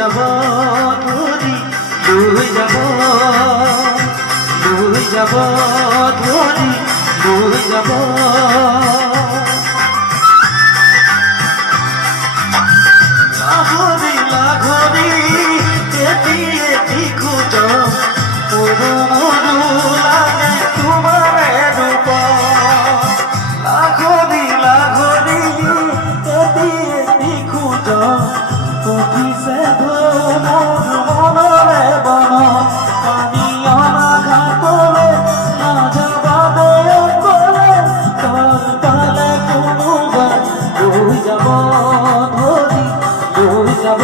যাব ধরি লই যাব ধরি লই যাব লাঘরি লাঘরি এটি এটি খুঁজ মরু মরু লাগে তোমার রূপ লাঘরি লাঘরি এটি এটি খুঁজ তুমি সে মোর মনরে বন পানি অনাঘা তোলে না যাবাবে করে তল তলে কোনো লই যাব ধরি লই যাব